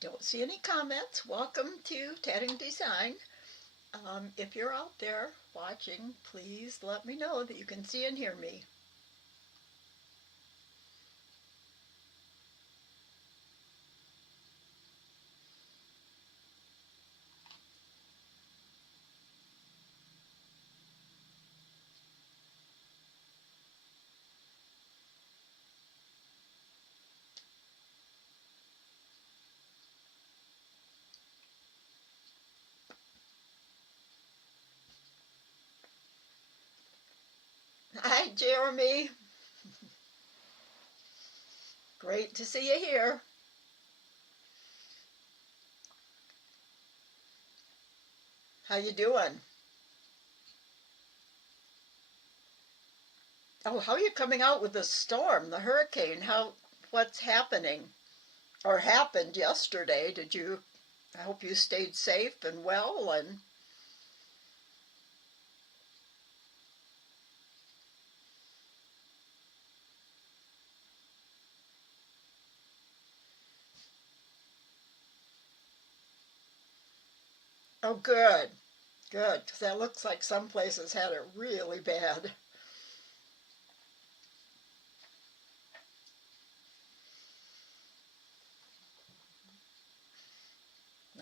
don't see any comments. Welcome to Tatting Design. If you're out there watching, please let me know that you can see and hear me. Hi, Jeremy. Great to see you here. How you doing? Oh, how are you coming out with the storm, the hurricane? What's happening or happened yesterday? I hope you stayed safe and well and oh, good, good, because that looks like some places had it really bad.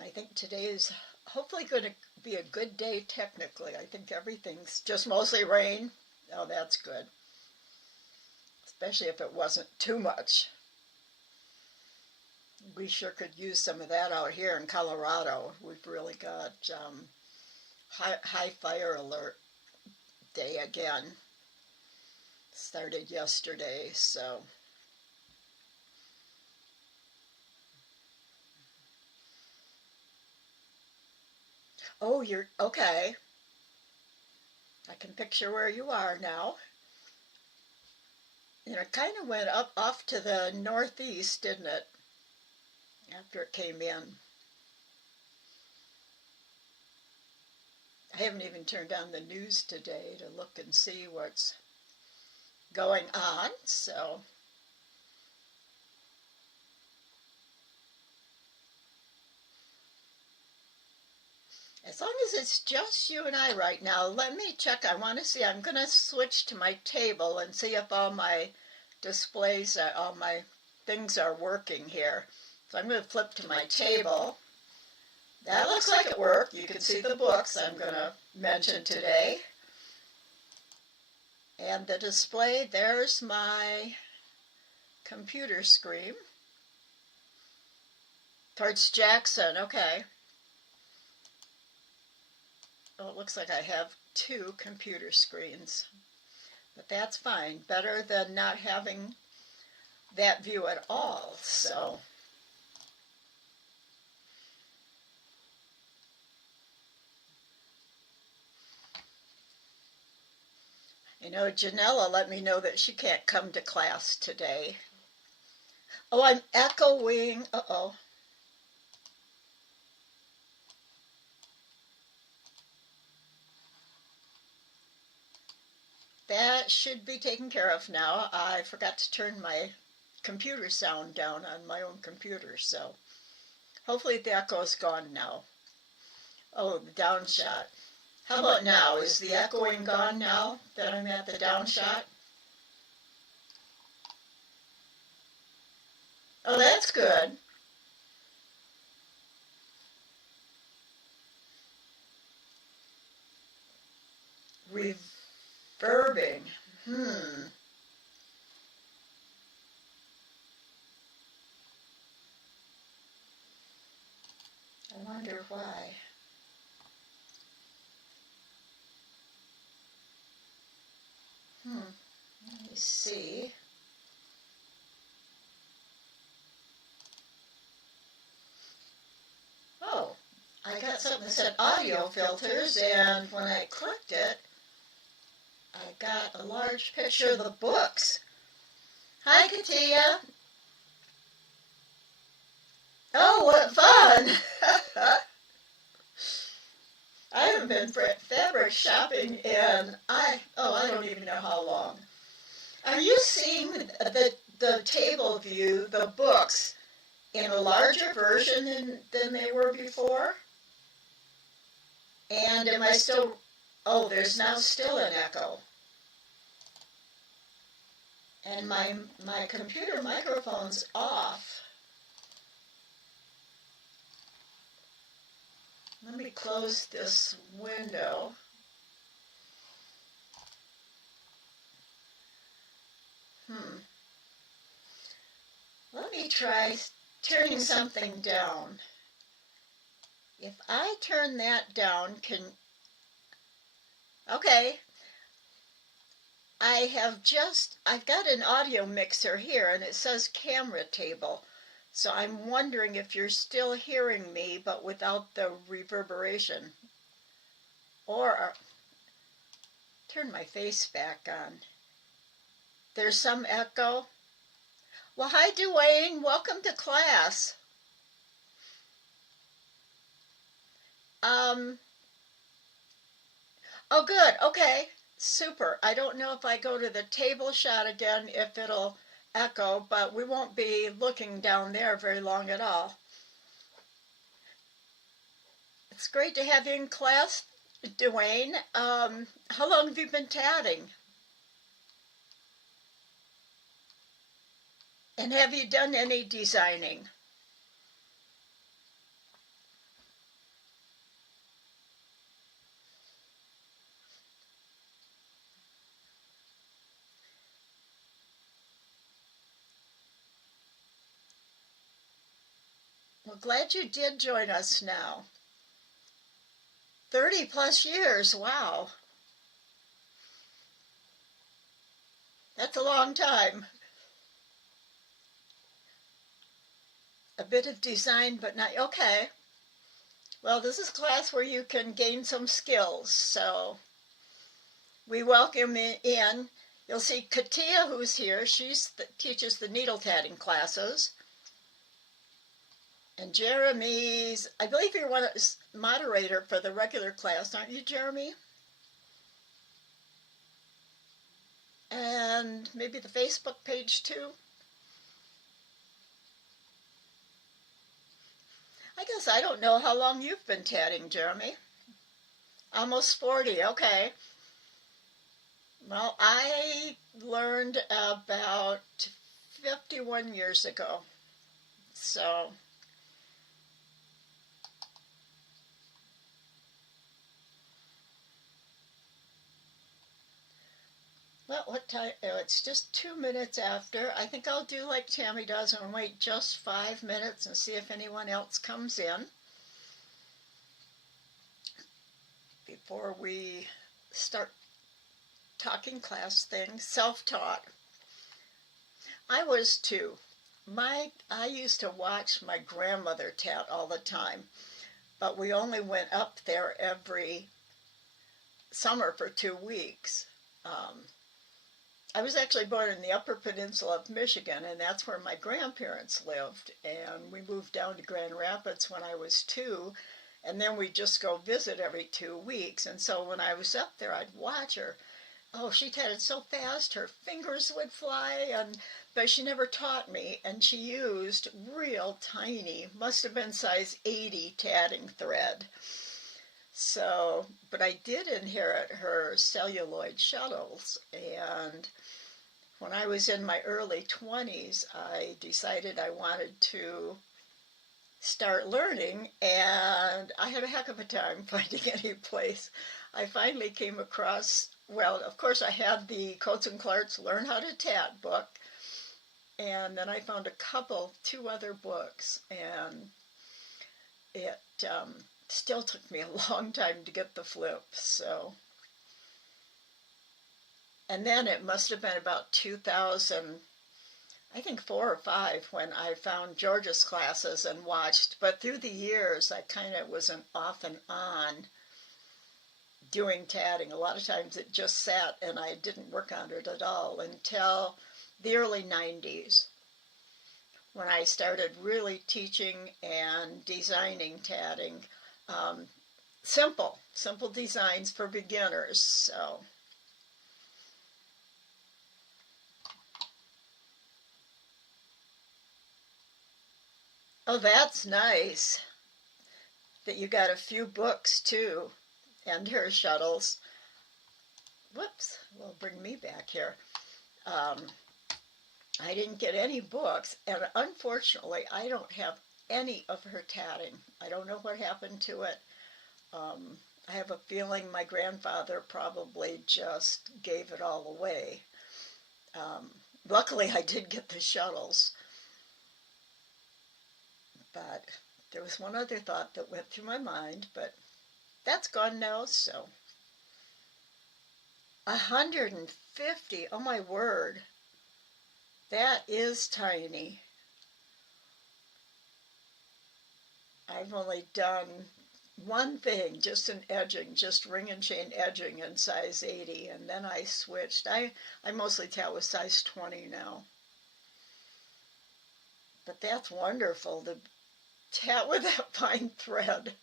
I think today is hopefully going to be a good day technically. I think everything's just mostly rain. Oh, that's good, especially if it wasn't too much. We sure could use some of that out here in Colorado. We've really got high fire alert day again. Started yesterday, so. Oh, you're okay. I can picture where you are now. It kind of went up off to the northeast, didn't it? After it came in. I haven't even turned on the news today to look and see what's going on, so. As long as it's just you and I right now, let me check. I want to see. I'm going to switch to my table and see if all my displays, all my things are working here. So I'm going to flip to my table. That looks like it worked. You can see the books I'm going to mention today. And the display, there's my computer screen. Towards Jackson, okay. Oh, it looks like I have two computer screens, but that's fine. Better than not having that view at all, so. Janella let me know that she can't come to class today. Oh, I'm echoing. Uh-oh. That should be taken care of now. I forgot to turn my computer sound down on my own computer, so hopefully the echo is gone now. Oh, the down shot. How about now? Is the echoing gone now that I'm at the down shot? Oh, that's good. Reverbing. I wonder why. Let me see. Oh, I got something that said audio filters, and when I clicked it, I got a large picture of the books. Hi, Katia. Oh, what fun! I haven't been fabric shopping in, I don't even know how long. Are you seeing the table view, the books? in a larger version than they were before? And am I still, oh, there's now still an echo. And my computer microphone's off. Let me close this window. Let me try turning something down. If I turn that down, okay. I've got an audio mixer here and it says camera table. So I'm wondering if you're still hearing me but without the reverberation. Or turn my face back on. There's some echo. Well, hi Dwayne, welcome to class. Oh good, okay. Super. I don't know if I go to the table shot again if it'll echo, but we won't be looking down there very long at all. It's great to have you in class, Dwayne. How long have you been tatting? And have you done any designing? Well, glad you did join us now. 30 plus years, wow. That's a long time. A bit of design, but not, okay. Well, this is a class where you can gain some skills, so we welcome you in. You'll see Katia, who's here. She teaches the needle tatting classes. And Jeremy's, I believe you're one moderator for the regular class, aren't you, Jeremy? And maybe the Facebook page too. I guess I don't know how long you've been tatting, Jeremy. Almost 40, okay. Well, I learned about 51 years ago. So, well, what time? Oh, it's just 2 minutes after. I think I'll do like Tammy does and wait just 5 minutes and see if anyone else comes in before we start talking class things. Self-taught. I was too. I used to watch my grandmother tat all the time, but we only went up there every summer for 2 weeks. I was actually born in the Upper Peninsula of Michigan, and that's where my grandparents lived. And we moved down to Grand Rapids when I was 2, and then we'd just go visit every 2 weeks. And so when I was up there, I'd watch her. Oh, she tatted so fast, her fingers would fly, but she never taught me. And she used real tiny, must have been size 80 tatting thread. So, but I did inherit her celluloid shuttles, and when I was in my early 20s, I decided I wanted to start learning, and I had a heck of a time finding any place. I finally came across, well, of course I had the Coates and Clark's Learn How to Tat book, and then I found two other books, and it still took me a long time to get the flip, so. And then it must have been about 2000, I think 4 or 5, when I found George's classes and watched. But through the years, I kind of was an off and on doing tatting. A lot of times it just sat and I didn't work on it at all until the early 90s, when I started really teaching and designing tatting. Simple designs for beginners. So. Oh, that's nice that you got a few books too and hair shuttles. Whoops, will bring me back here. Um, I didn't get any books, and unfortunately, I don't have any of her tatting. I don't know what happened to it. I have a feeling my grandfather probably just gave it all away. Um, Luckily, I did get the shuttles, but there was one other thought that went through my mind, but that's gone now, so. 150, oh my word, that is tiny. I've only done one thing, just an edging, just ring and chain edging in size 80, and then I switched. I mostly tat with size 20 now. But that's wonderful to tat with that fine thread.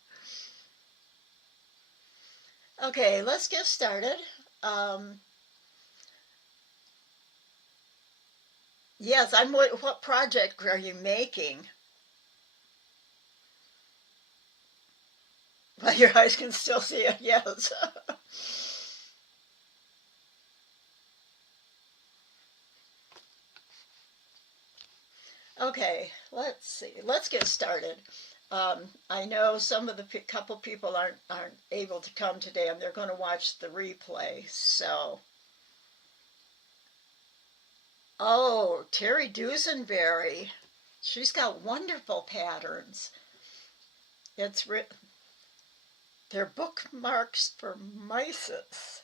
Okay, let's get started. Um, yes, what project are you making? Well, your eyes can still see it, yes. Okay, let's see. Let's get started. I know some of the couple people aren't able to come today, and they're going to watch the replay. So, oh, Terry Dusenberry, she's got wonderful patterns. It's they're bookmarks for mices.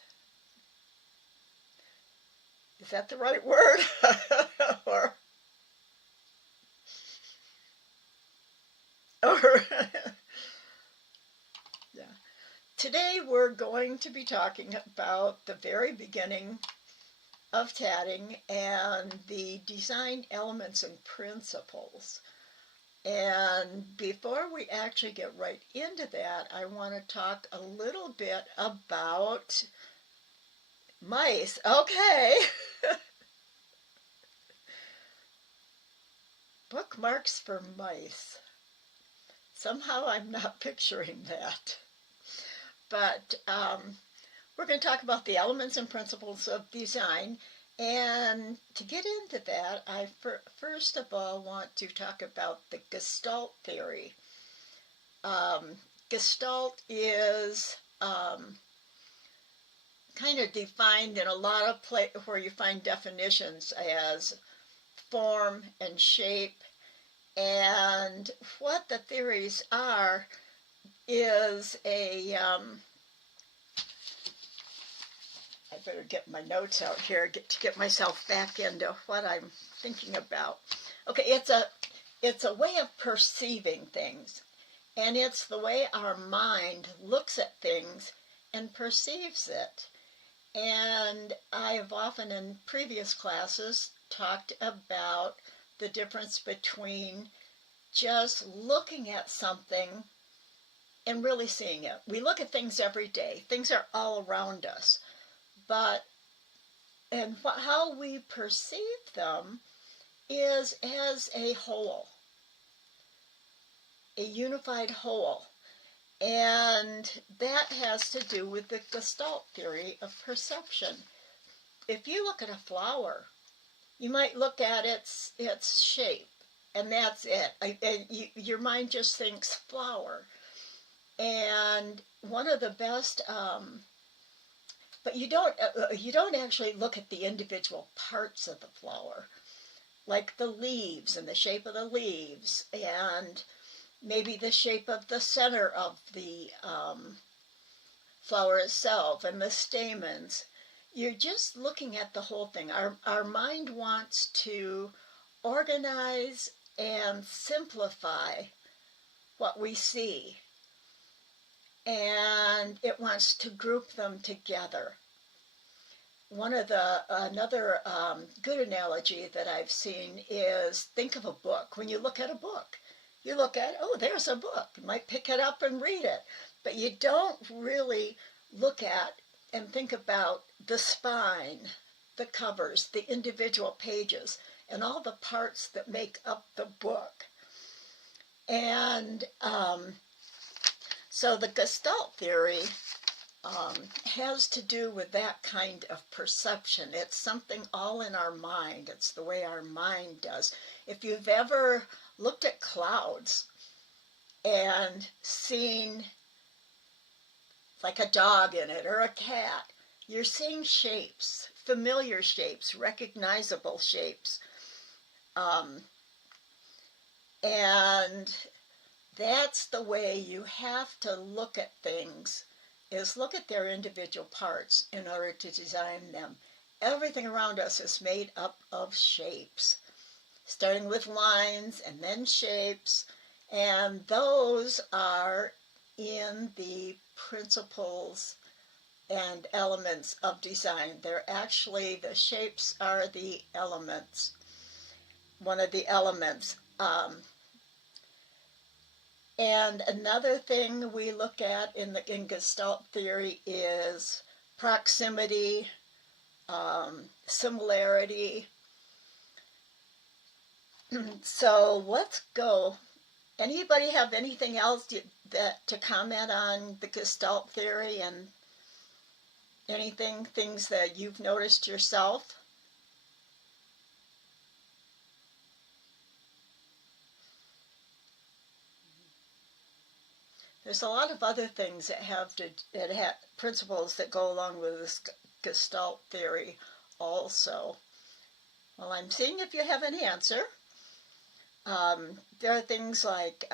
Is that the right word? or or yeah. Today we're going to be talking about the very beginning of tatting and the design elements and principles. And before we actually get right into that, I want to talk a little bit about mice. Okay. Bookmarks for mice. Somehow I'm not picturing that. But we're going to talk about the elements and principles of design. And to get into that, I first of all want to talk about the Gestalt theory. Gestalt is kind of defined in a lot of where you find definitions as form and shape. And what the theories are is I better get my notes out here to get myself back into what I'm thinking about. Okay, it's a way of perceiving things, and it's the way our mind looks at things and perceives it. And I have often in previous classes talked about the difference between just looking at something and really seeing it. We look at things every day. Things are all around us. But how we perceive them is as a whole, a unified whole. And that has to do with the Gestalt theory of perception. If you look at a flower, you might look at its shape, and that's it. Your mind just thinks flower. And one of the best, but you don't actually look at the individual parts of the flower, like the leaves and the shape of the leaves, and maybe the shape of the center of the flower itself and the stamens. You're just looking at the whole thing. Our mind wants to organize and simplify what we see, and it wants to group them together. Another good analogy that I've seen is think of a book. When you look at a book, you look at, oh, there's a book. You might pick it up and read it, but you don't really look at and think about the spine, the covers, the individual pages, and all the parts that make up the book. And so the Gestalt theory has to do with that kind of perception. It's something all in our mind. It's the way our mind does. If you've ever looked at clouds and seen like a dog in it or a cat, you're seeing shapes, familiar shapes, recognizable shapes. And that's the way you have to look at things, is look at their individual parts in order to design them. Everything around us is made up of shapes, starting with lines and then shapes, and those are in the principles and elements of design. They're actually, the shapes are the elements, one of the elements. And another thing we look at in Gestalt theory is proximity, similarity. So let's go. Anybody have anything else to comment on the Gestalt theory and things that you've noticed yourself? There's a lot of other things that have principles that go along with this Gestalt theory also. Well, I'm seeing if you have an answer. There are things like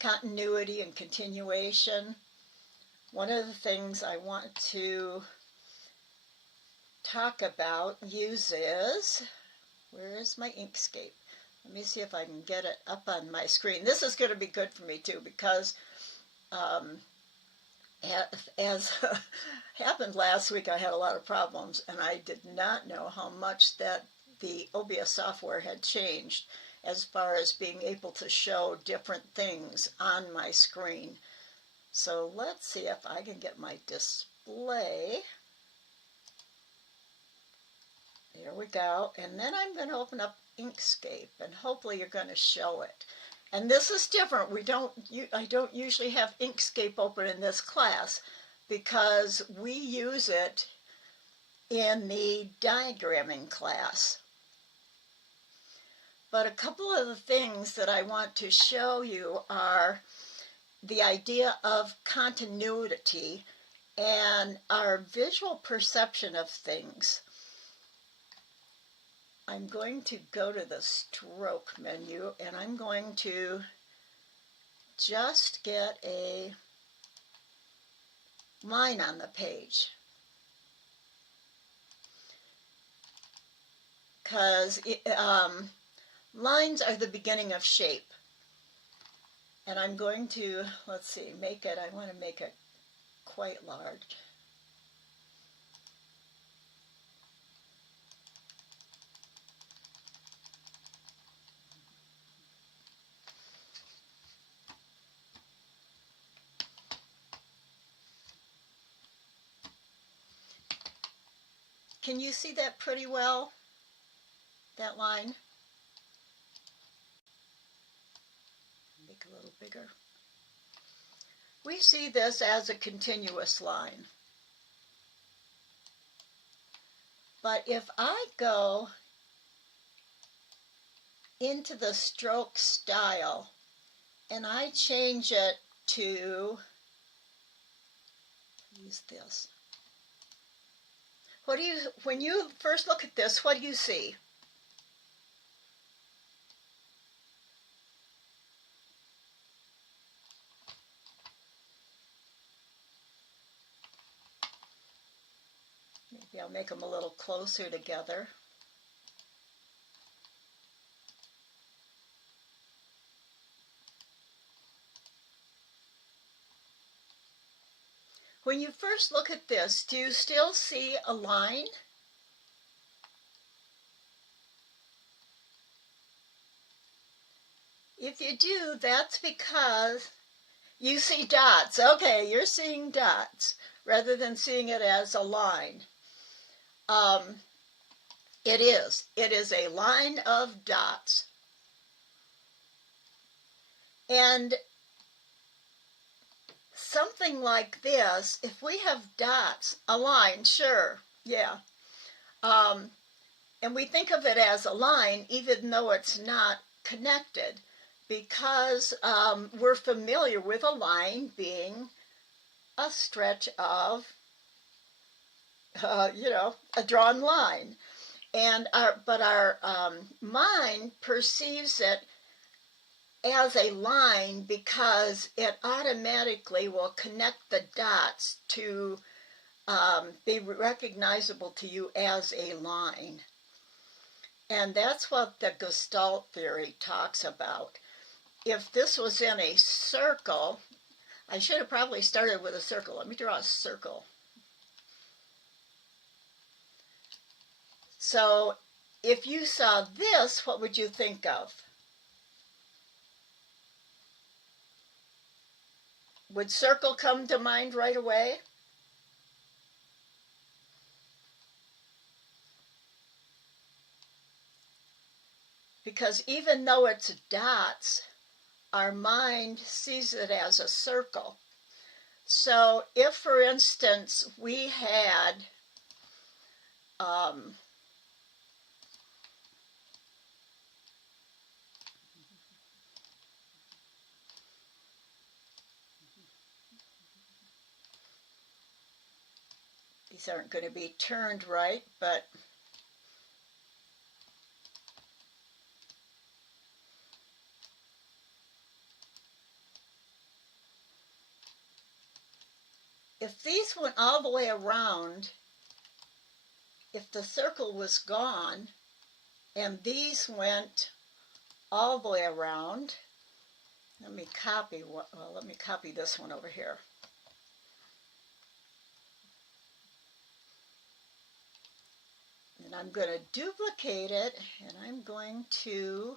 continuity and continuation. One of the things I want to talk about uses, where is my Inkscape? Let me see if I can get it up on my screen. This is going to be good for me too, because as happened last week, I had a lot of problems, and I did not know how much that the OBS software had changed as far as being able to show different things on my screen. So let's see if I can get my display. There we go. And then I'm going to open up Inkscape, and hopefully you're going to show it. And this is different. I don't usually have Inkscape open in this class because we use it in the diagramming class. But a couple of the things that I want to show you are the idea of continuity and our visual perception of things. I'm going to go to the stroke menu, and I'm going to just get a line on the page, because lines are the beginning of shape. And I'm going to, let's see, I want to make it quite large. Can you see that pretty well, that line? Make it a little bigger. We see this as a continuous line. But if I go into the stroke style and I change it to, use this. When you first look at this, what do you see? Maybe I'll make them a little closer together. When you first look at this, do you still see a line? If you do, that's because you see dots. Okay, you're seeing dots rather than seeing it as a line. It is a line of dots. And something like this, if we have dots, a line, sure, yeah. And we think of it as a line, even though it's not connected, because we're familiar with a line being a stretch of, a drawn line. And our mind perceives it as a line because it automatically will connect the dots to be recognizable to you as a line. And that's what the Gestalt theory talks about. If this was in a circle, I should have probably started with a circle. Let me draw a circle. So if you saw this, what would you think of? Would circle come to mind right away? Because even though it's dots, our mind sees it as a circle. So if, for instance, we had these aren't going to be turned right, but if these went all the way around, if the circle was gone and these went all the way around, let me copy this one over here. And I'm going to duplicate it, and I'm going to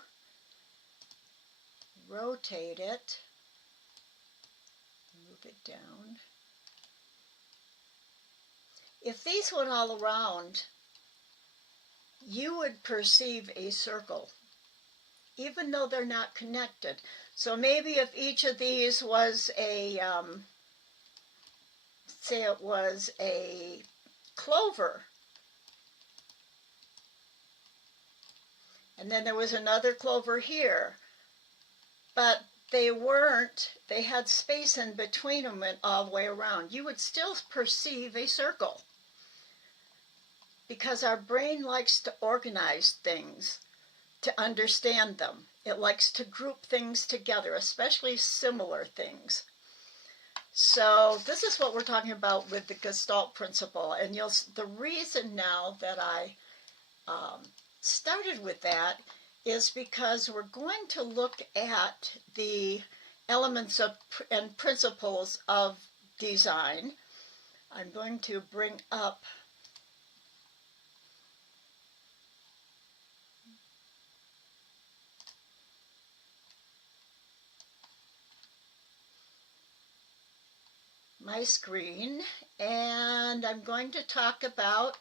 rotate it, move it down. If these went all around, you would perceive a circle, even though they're not connected. So maybe if each of these was a, say it was a clover, and then there was another clover here, but they weren't, they had space in between them and all the way around, you would still perceive a circle. Because our brain likes to organize things, to understand them. It likes to group things together, especially similar things. So this is what we're talking about with the Gestalt principle. And the reason now that I started with that is because we're going to look at the elements and principles of design. I'm going to bring up my screen, and I'm going to talk about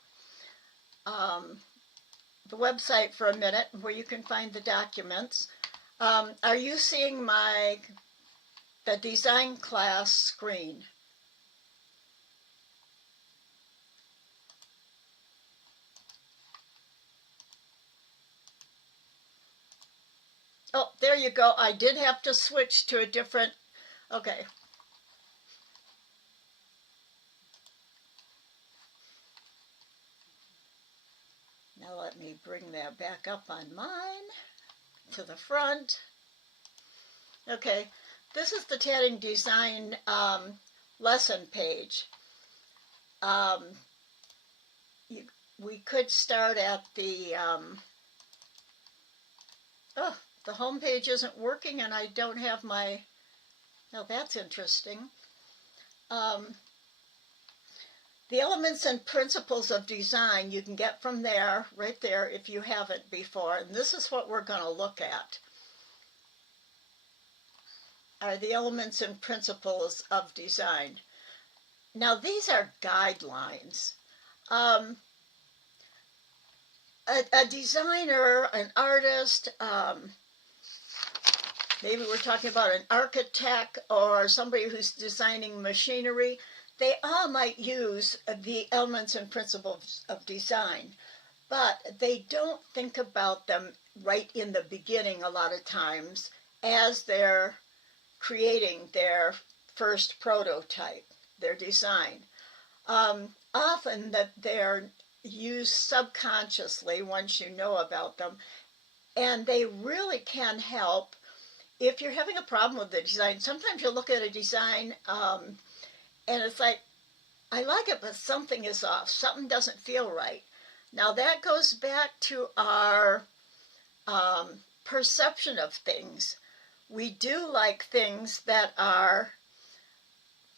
the website for a minute where you can find the documents. Are you seeing the design class screen? Oh, there you go. I did have to switch to a different, okay. Now let me bring that back up on mine to the front. Okay, this is the Tatting Design lesson page. We could start at the the home page isn't working and I don't have my, now that's interesting. The elements and principles of design you can get from there, right there, if you haven't before. And this is what we're going to look at, are the elements and principles of design. Now, these are guidelines. A designer, an artist, maybe we're talking about an architect or somebody who's designing machinery. They all might use the elements and principles of design, but they don't think about them right in the beginning a lot of times as they're creating their first prototype, their design. Often that they're used subconsciously once you know about them, and they really can help if you're having a problem with the design. Sometimes you'll look at a design and it's like, I like it, but something is off. Something doesn't feel right. Now that goes back to our perception of things. We do like things that are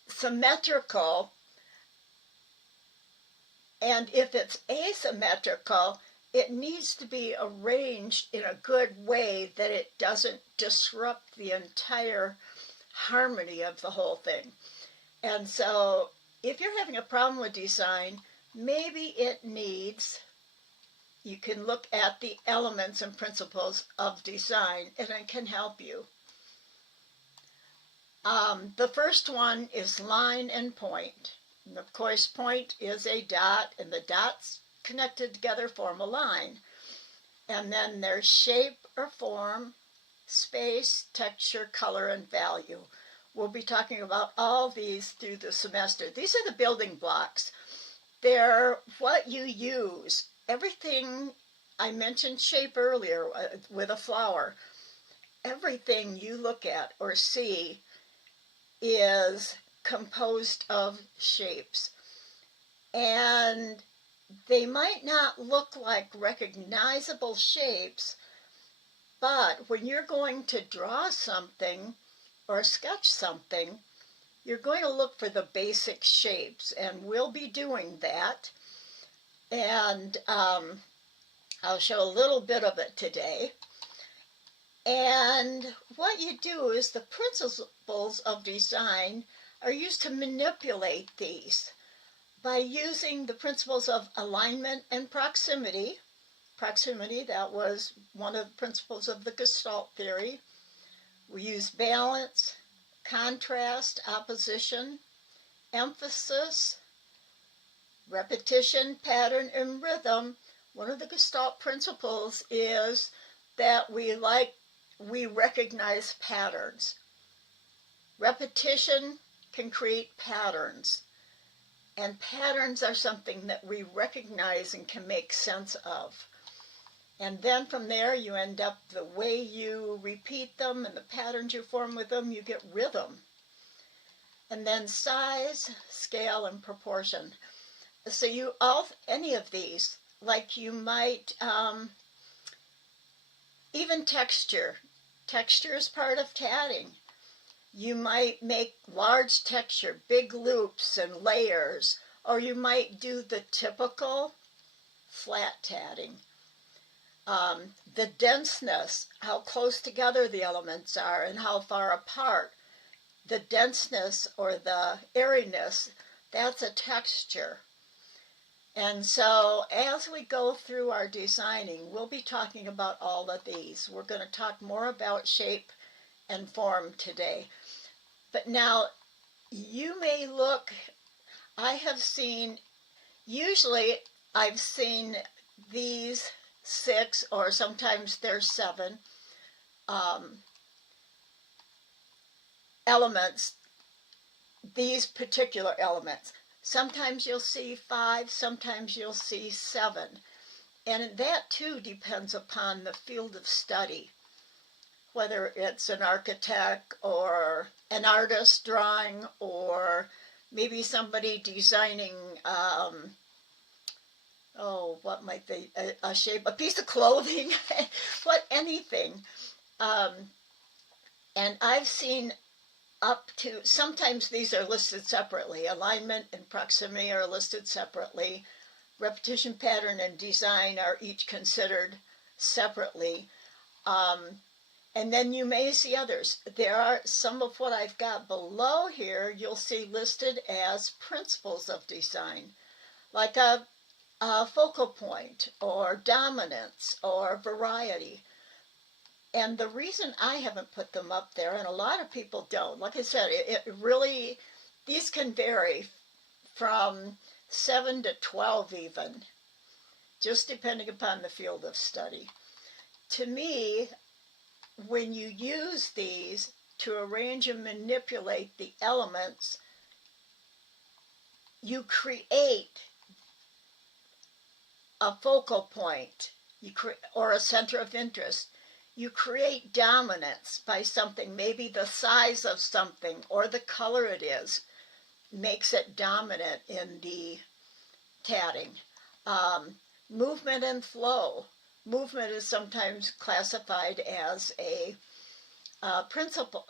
symmetrical, and if it's asymmetrical, it needs to be arranged in a good way that it doesn't disrupt the entire harmony of the whole thing. And so if you're having a problem with design, maybe it needs, you can look at the elements and principles of design, and it can help you. The first one is line and point. And of course, point is a dot, and the dots connected together form a line. And then there's shape or form, space, texture, color, and value. We'll be talking about all these through the semester. These are the building blocks. They're what you use. Everything, I mentioned shape earlier with a flower. Everything you look at or see is composed of shapes. And they might not look like recognizable shapes, but when you're going to draw something or sketch something, you're going to look for the basic shapes, and we'll be doing that. And I'll show a little bit of it today. And what you do is the principles of design are used to manipulate these by using the principles of alignment and proximity. Proximity, that was one of the principles of the Gestalt theory. We use balance, contrast, opposition, emphasis, repetition, pattern, and rhythm. One of the Gestalt principles is that we recognize patterns. Repetition can create patterns, and patterns are something that we recognize and can make sense of. And then from there you end up the way you repeat them and the patterns you form with them, you get rhythm. And then size, scale, and proportion. So any of these, like you might, even texture. Texture is part of tatting. You might make large texture, big loops and layers, or you might do the typical flat tatting. The denseness, how close together the elements are and how far apart. The denseness or the airiness, that's a texture. And so as we go through our designing, we'll be talking about all of these. We're going to talk more about shape and form today. But now you may look, usually I've seen these 6, or sometimes there's 7 elements, these particular elements. Sometimes you'll see 5, sometimes you'll see 7. And that too depends upon the field of study, whether it's an architect or an artist drawing, or maybe somebody designing, what might they, a shape, a piece of clothing, anything. And I've seen up to, sometimes these are listed separately. Alignment and proximity are listed separately. Repetition, pattern, and design are each considered separately. And then you may see others. There are some of what I've got below here you'll see listed as principles of design, like a focal point or dominance or variety. And the reason I haven't put them up there, and a lot of people don't, like I said, it really, these can vary from 7 to 12 even, just depending upon the field of study. To me, when you use these to arrange and manipulate the elements, you create a focal point or a center of interest. You create dominance by something, maybe the size of something or the color it is makes it dominant in the tatting. Movement and flow. Movement is sometimes classified as a principle,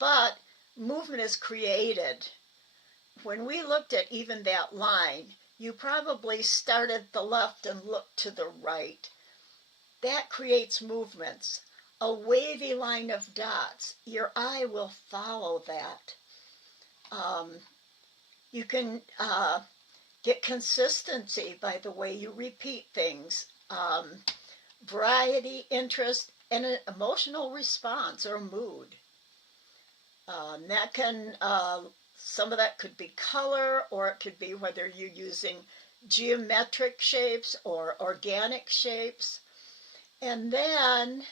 but movement is created. When we looked at even that line, you probably start at the left and look to the right. That creates movements. A wavy line of dots, your eye will follow that. You can get consistency by the way you repeat things. Variety, interest, and an emotional response or mood. That can, some of that could be color, or it could be whether you're using geometric shapes or organic shapes. And then,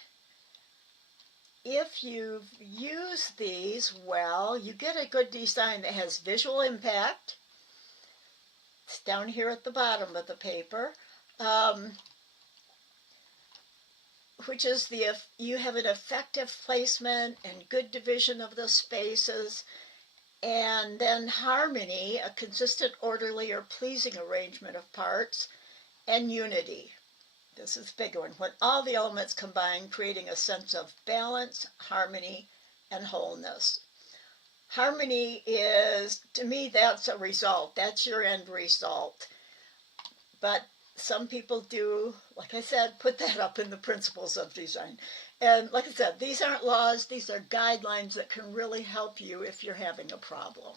if you've used these well, you get a good design that has visual impact. It's down here at the bottom of the paper. Which is you have an effective placement and good division of the spaces, and then harmony, a consistent, orderly, or pleasing arrangement of parts, and unity. This is a big one. When all the elements combine, creating a sense of balance, harmony, and wholeness. Harmony is, to me, that's a result. That's your end result. But some people do, like I said, put that up in the principles of design. And like I said, these aren't laws, these are guidelines that can really help you if you're having a problem.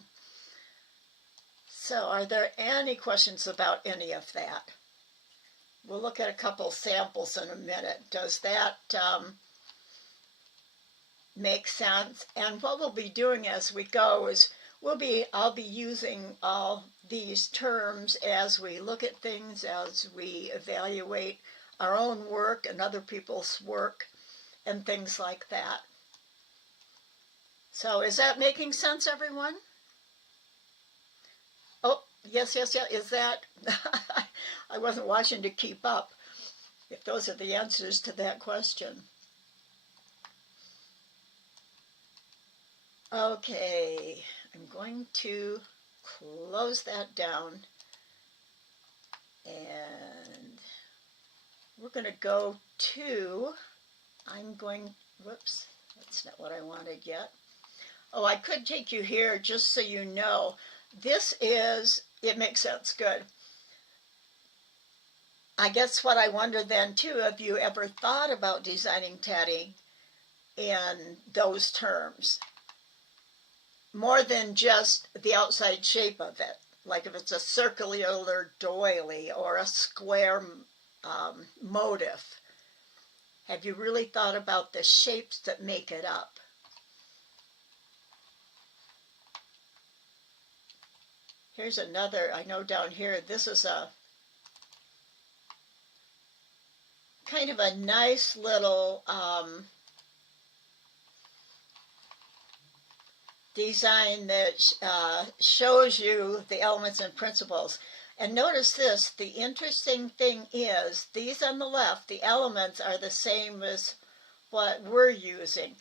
So are there any questions about any of that? We'll look at a couple samples in a minute. Does that make sense? And what we'll be doing as we go is I'll be using all these terms as we look at things, as we evaluate our own work and other people's work and things like that. So is that making sense, everyone? Oh, yes, is that? I wasn't watching to keep up, if those are the answers to that question. Okay, I'm going to close that down, and we're going to go to, whoops, that's not what I wanted yet. Oh, I could take you here just so you know. This is, it makes sense, good. I guess what I wonder then too, have you ever thought about designing tatting in those terms? More than just the outside shape of it, like if it's a circular doily or a square motif. Have you really thought about the shapes that make it up? Here's another, I know down here, this is a kind of a nice little design that shows you the elements and principles. And notice this, the interesting thing is, these on the left, the elements are the same as what we're using.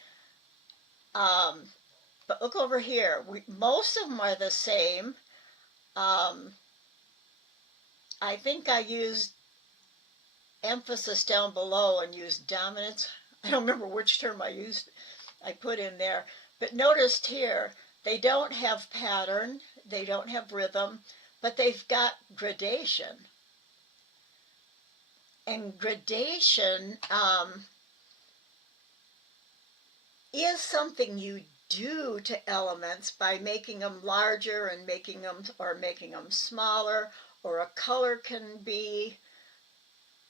But look over here, most of them are the same. I think I used emphasis down below and used dominance. I don't remember which term I put in there. But notice here, they don't have pattern, they don't have rhythm, but they've got gradation. And gradation is something you do to elements by making them larger and making them smaller, or a color can be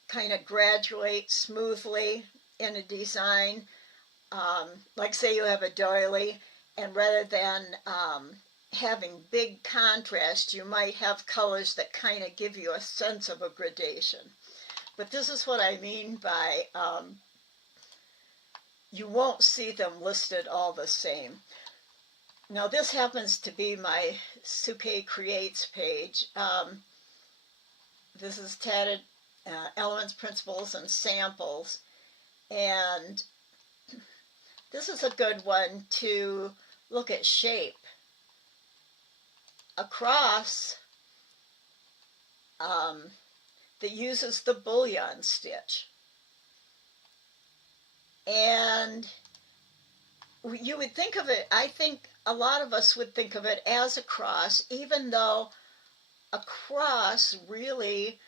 kind of graduate smoothly. in a design, like say you have a doily, and rather than having big contrast, you might have colors that kind of give you a sense of a gradation. But this is what I mean by you won't see them listed all the same. Now this happens to be my Suke Creates page. This is Tatted Elements, Principles, and Samples. And this is a good one to look at shape. Across that uses the bullion stitch. And you would think of it, I think a lot of us would think of it as a cross, even though a cross really,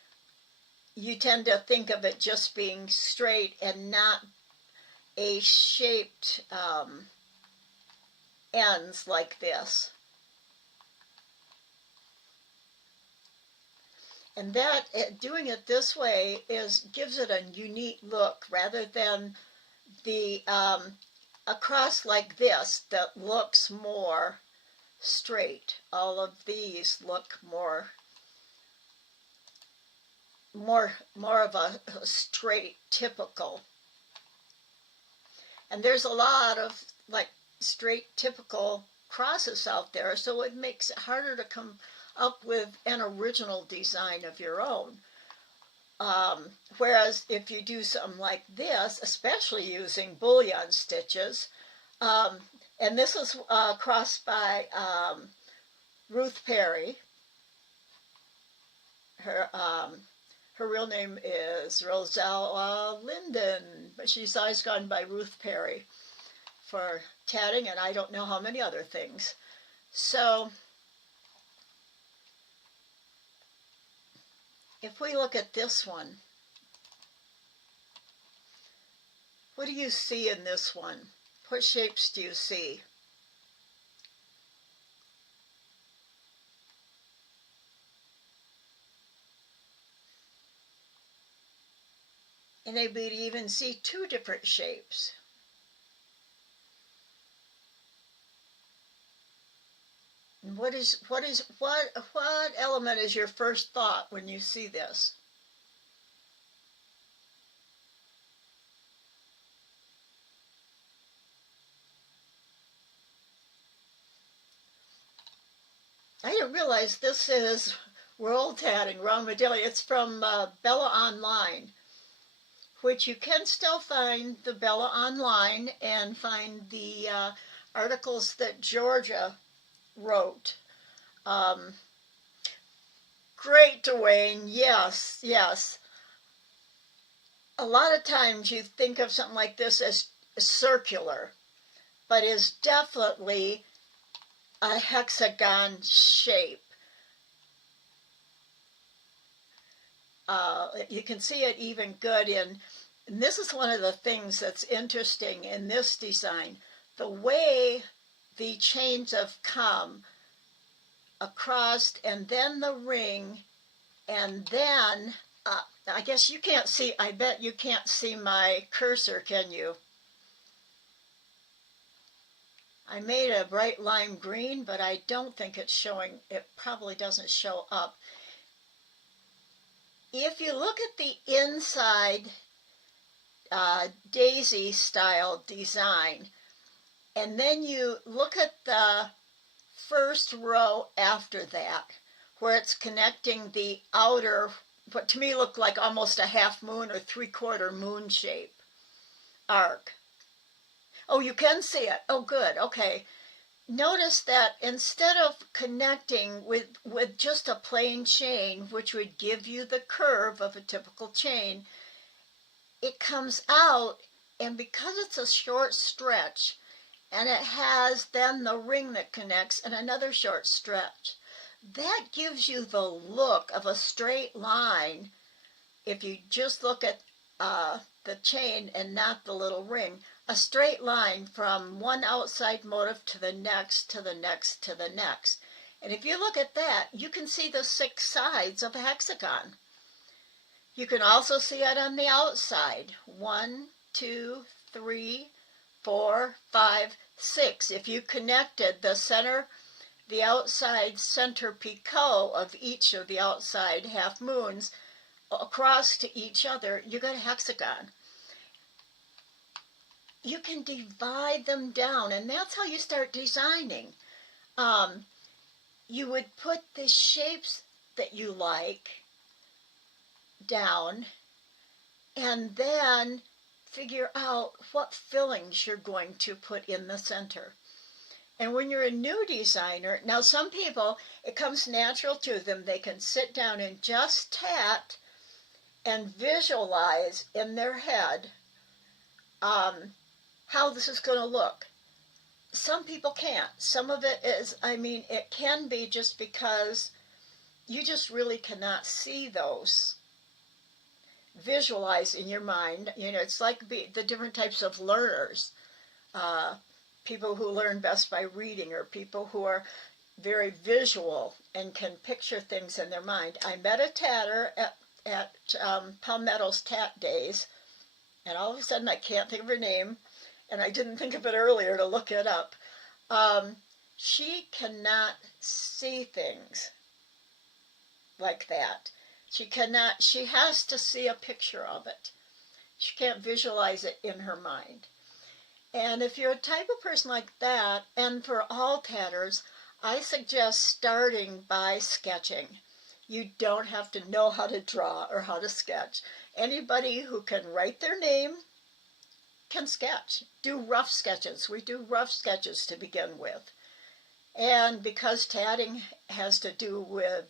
you tend to think of it just being straight and not a shaped ends like this. And that, doing it this way gives it a unique look rather than the a cross like this that looks more straight. All of these look more of a straight, typical. And there's a lot of like straight, typical crosses out there, so it makes it harder to come up with an original design of your own. Whereas if you do something like this, especially using bullion stitches, and this is crossed by Ruth Perry. Her real name is Rosella Linden, but she's always gone by Ruth Perry for tatting, and I don't know how many other things. So if we look at this one, what do you see in this one? What shapes do you see? And maybe you'd even see two different shapes. And what element is your first thought when you see this? I didn't realize this is World Tatting, Ron Medalia. It's from Bella Online, which you can still find the Bella Online and find the articles that Georgia wrote. Great, Dwayne. Yes, yes. A lot of times you think of something like this as circular, but is definitely a hexagon shape. You can see it even good and this is one of the things that's interesting in this design. The way the chains have come across and then the ring and then, I guess you can't see, I bet you can't see my cursor, can you? I made a bright lime green, but I don't think it's showing, it probably doesn't show up. If you look at the inside daisy style design, and then you look at the first row after that, where it's connecting the outer, what to me looked like almost a half moon or 3/4 moon shape arc. Oh, you can see it. Oh, good. Okay. Notice that instead of connecting with just a plain chain, which would give you the curve of a typical chain, it comes out, and because it's a short stretch, and it has then the ring that connects and another short stretch, that gives you the look of a straight line if you just look at the chain and not the little ring. A straight line from one outside motif to the next, to the next, to the next. And if you look at that, you can see the 6 sides of a hexagon. You can also see it on the outside. 1, 2, 3, 4, 5, 6. If you connected the outside center picot of each of the outside half moons across to each other, you got a hexagon. You can divide them down, and that's how you start designing. You would put the shapes that you like down, and then figure out what fillings you're going to put in the center. And when you're a new designer, now some people, it comes natural to them. They can sit down and just tat and visualize in their head how this is going to look. Some people can't. Some of it is, it can be just because you just really cannot see those. Visualize in your mind. It's like the different types of learners. People who learn best by reading, or people who are very visual and can picture things in their mind. I met a tatter at Palmetto's Tat Days, and all of a sudden I can't think of her name, and I didn't think of it earlier to look it up. She cannot see things like that. She has to see a picture of it. She can't visualize it in her mind. And if you're a type of person like that, and for all tatters, I suggest starting by sketching. You don't have to know how to draw or how to sketch. Anybody who can write their name can sketch. Do rough sketches. We do rough sketches to begin with. And because tatting has to do with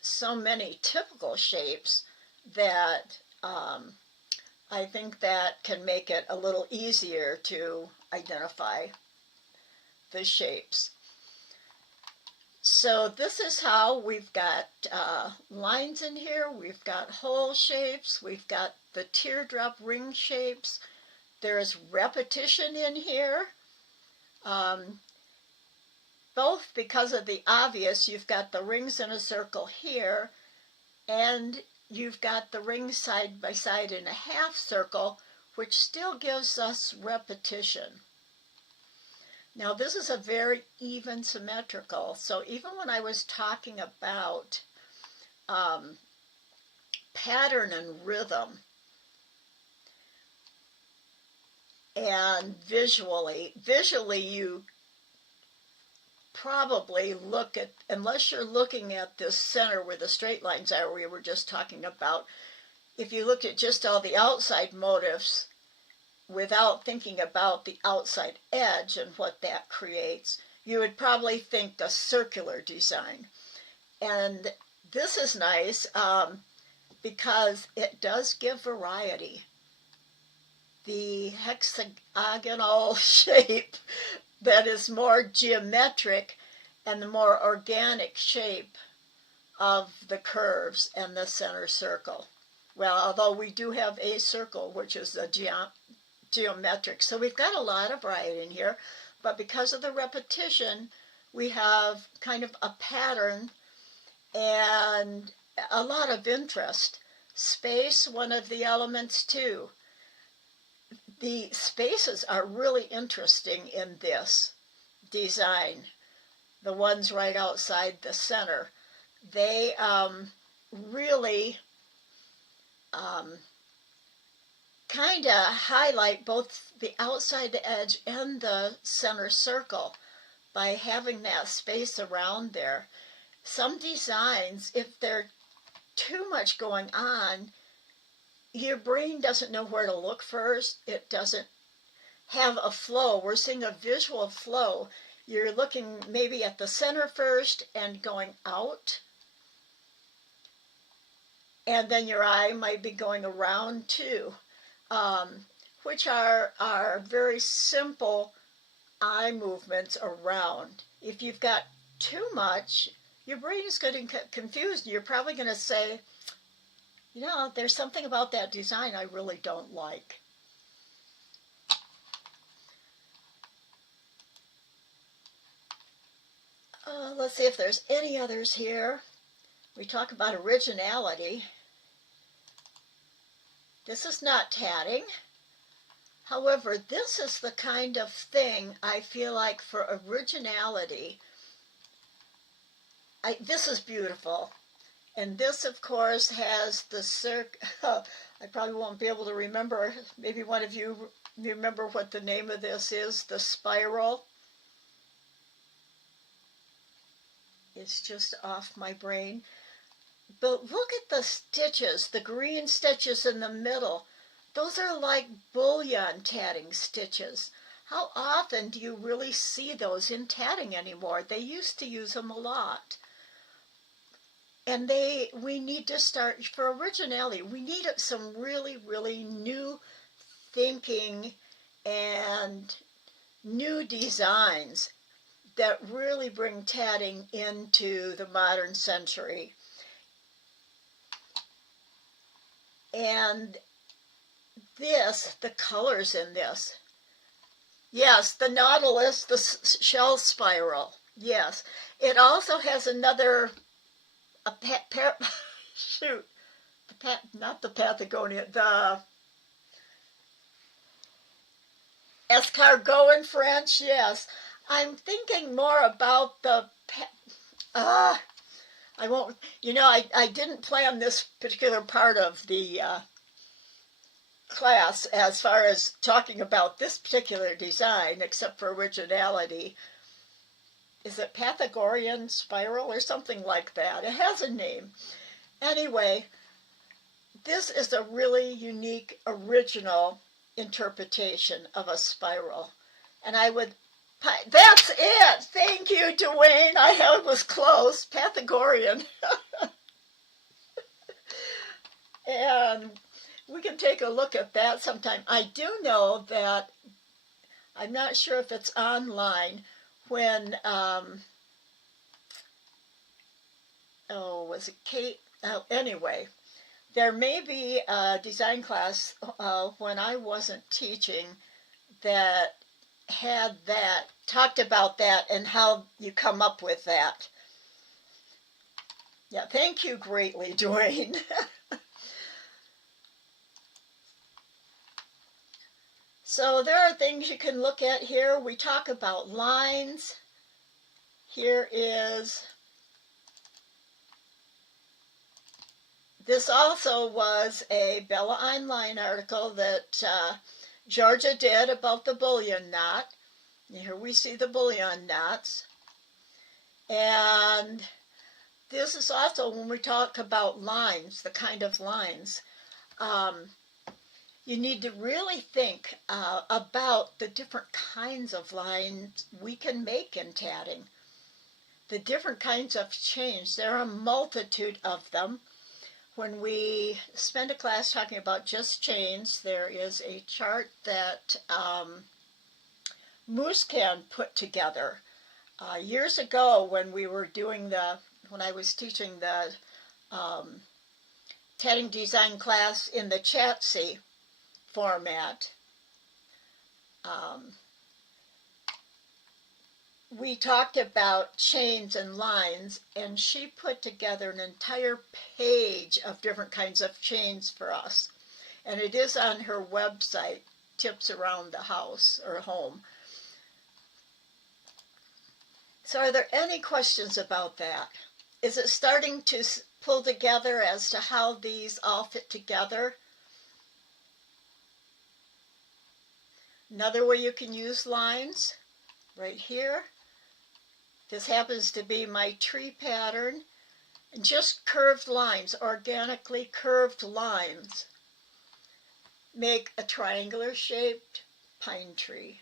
so many typical shapes, that I think that can make it a little easier to identify the shapes. So this is how we've got lines in here. We've got hole shapes. We've got the teardrop ring shapes. There's repetition in here. Both because of the obvious, you've got the rings in a circle here, and you've got the rings side by side in a half circle, which still gives us repetition. Now this is a very even symmetrical, so even when I was talking about pattern and rhythm, and visually you probably look at, unless you're looking at this center where the straight lines are, we were just talking about, if you look at just all the outside motifs without thinking about the outside edge and what that creates, you would probably think a circular design. And this is nice because it does give variety. The hexagonal shape that is more geometric and the more organic shape of the curves and the center circle. Well, although we do have a circle, which is a geometric. So we've got a lot of variety in here, but because of the repetition, we have kind of a pattern and a lot of interest. Space, one of the elements too. The spaces are really interesting in this design. The ones right outside the center. They really kind of highlight both the outside edge and the center circle by having that space around there. Some designs, if they're too much going on, your brain doesn't know where to look first. It doesn't have a flow. We're seeing a visual flow. You're looking maybe at the center first and going out. And then your eye might be going around too, which are very simple eye movements around. If you've got too much, your brain is getting confused. You're probably going to say, there's something about that design I really don't like. Let's see if there's any others here. We talk about originality. This is not tatting. However, this is the kind of thing I feel like for originality, this is beautiful. And this, of course, has the I probably won't be able to remember. Maybe one of you remember what the name of this is, the spiral. It's just off my brain. But look at the stitches, the green stitches in the middle. Those are like bullion tatting stitches. How often do you really see those in tatting anymore? They used to use them a lot. And we need to start, for originality, we need some really, really new thinking and new designs that really bring tatting into the modern century. And the colors in this. Yes, the nautilus, the shell spiral. Yes. It also has another, not the Patagonia, the escargot in French, yes. I'm thinking more about the, I won't, I didn't plan this particular part of the class as far as talking about this particular design, except for originality. Is it Pythagorean spiral or something like that? It has a name. Anyway, this is a really unique, original interpretation of a spiral. And that's it! Thank you, Dwayne. I was close. Pythagorean. And we can take a look at that sometime. I do know that, I'm not sure if it's online, when, was it Kate? Anyway, there may be a design class when I wasn't teaching that talked about that and how you come up with that. Yeah, thank you greatly, Dwayne. So there are things you can look at here. We talk about lines. Here is, this also was a Bella Online article that Georgia did about the bullion knot. Here we see the bullion knots. And this is also when we talk about lines, the kind of lines. You need to really think about the different kinds of lines we can make in tatting. The different kinds of chains. There are a multitude of them. When we spend a class talking about just chains, there is a chart that Mooscan put together years ago when we were doing when I was teaching the tatting design class in the Chatsy format. We talked about chains and lines, and she put together an entire page of different kinds of chains for us. And it is on her website, Tips Around the House or Home. So are there any questions about that? Is it starting to pull together as to how these all fit together? Another way you can use lines, right here. This happens to be my tree pattern. And just curved lines, organically curved lines, make a triangular shaped pine tree.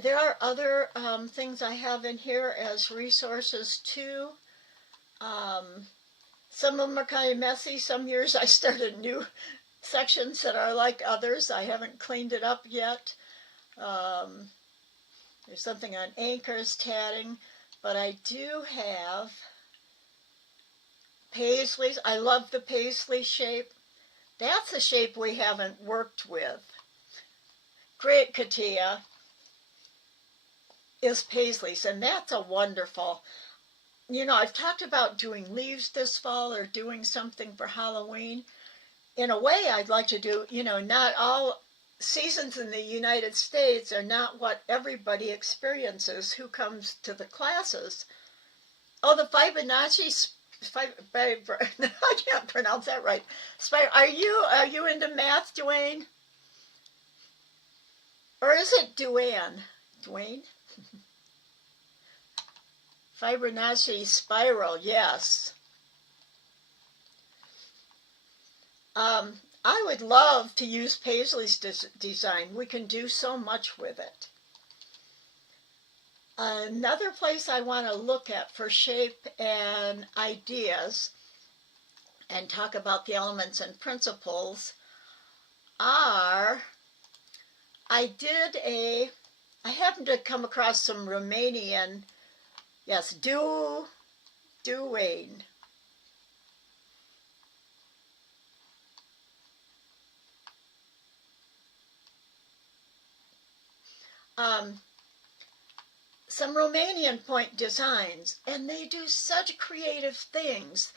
There are other things I have in here as resources too. Some of them are kind of messy. Some years I started new sections that are like others. I haven't cleaned it up yet. There's something on anchors, tatting, but I do have paisleys. I love the paisley shape. That's a shape we haven't worked with. Great, Katia. is Paisley's, and that's a wonderful, I've talked about doing leaves this fall or doing something for Halloween. In a way, I'd like to do, not all seasons in the United States are not what everybody experiences who comes to the classes. Oh, the Fibonacci, I can't pronounce that right. Are you into math, Dwayne? Or is it Duane? Dwayne? Fibonacci spiral, yes. I would love to use Paisley's design. We can do so much with it. Another place I want to look at for shape and ideas and talk about the elements and principles are, I happened to come across some Romanian, yes, Duane. Some Romanian point designs, and they do such creative things,